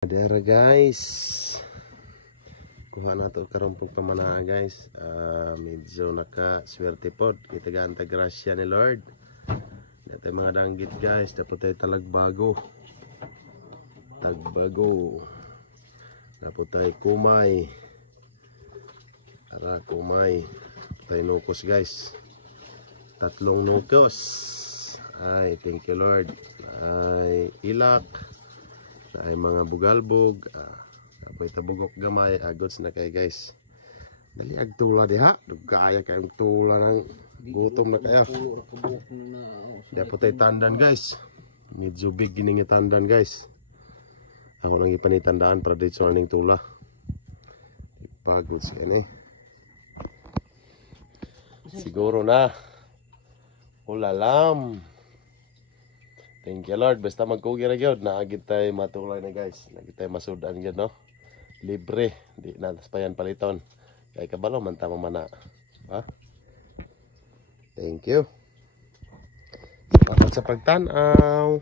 Dara guys, kuha na to karon pag pamanaa guys. Medyo naka-swerte pod kita ganta grasya ni Lord. Dito mga danggit guys, dapat tayo talagbago. Tagbago. Dapat tayo kumay. Ara kumay. Tayo nukos guys. 3 nukos. Ay, thank you Lord. Ay, ilak. Ay mga bugalbog, apoy tabugok gamay, agots na kay guys. Dali ag tula diha, dugaya kayong tula ng gutom na kayo. Dapat tayo tandan guys. Medyo big gining tandan guys. Ako nang ipanitandaan para dito sa ning tula. Ipagods kay ni. Siguro na. Ulalam. Thank you Lord, basta magkugi ra gyud naagid tay matulay na guys. Naagid tay masudan gyud no. Libre, di na payan paliton. Kay kabalo man ta mamana. Ha? Thank you. Salamat sa pagtan-aw.